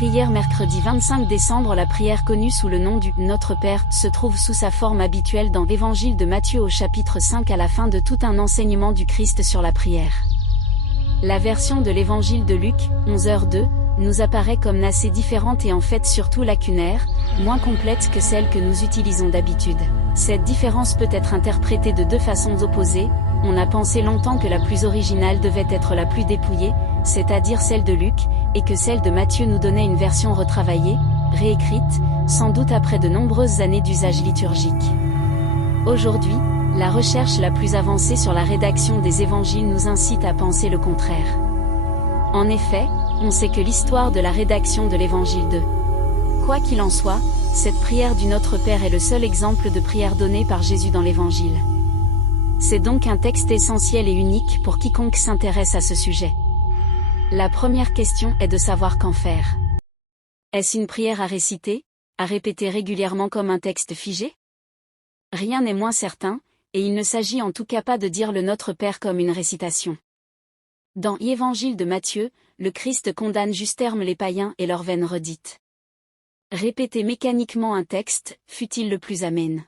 Prière mercredi 25 décembre. La prière connue sous le nom du « Notre Père » se trouve sous sa forme habituelle dans l'Évangile de Matthieu au chapitre 5 à la fin de tout un enseignement du Christ sur la prière. La version de l'Évangile de Luc, 11h02, nous apparaît comme assez différente et en fait surtout lacunaire, moins complète que celle que nous utilisons d'habitude. Cette différence peut être interprétée de deux façons opposées. On a pensé longtemps que la plus originale devait être la plus dépouillée, c'est-à-dire celle de Luc, et que celle de Matthieu nous donnait une version retravaillée, réécrite, sans doute après de nombreuses années d'usage liturgique. Aujourd'hui, la recherche la plus avancée sur la rédaction des évangiles nous incite à penser le contraire. En effet, on sait que l'histoire de la rédaction de l'évangile de Quoi qu'il en soit, cette prière du Notre Père est le seul exemple de prière donnée par Jésus dans l'évangile. C'est donc un texte essentiel et unique pour quiconque s'intéresse à ce sujet. La première question est de savoir qu'en faire. Est-ce une prière à réciter, à répéter régulièrement comme un texte figé? Rien n'est moins certain, et il ne s'agit en tout cas pas de dire le Notre Père comme une récitation. Dans l'Évangile de Matthieu, le Christ condamne justement les païens et leurs vaines redites. Répéter mécaniquement un texte, fût-il le plus amène.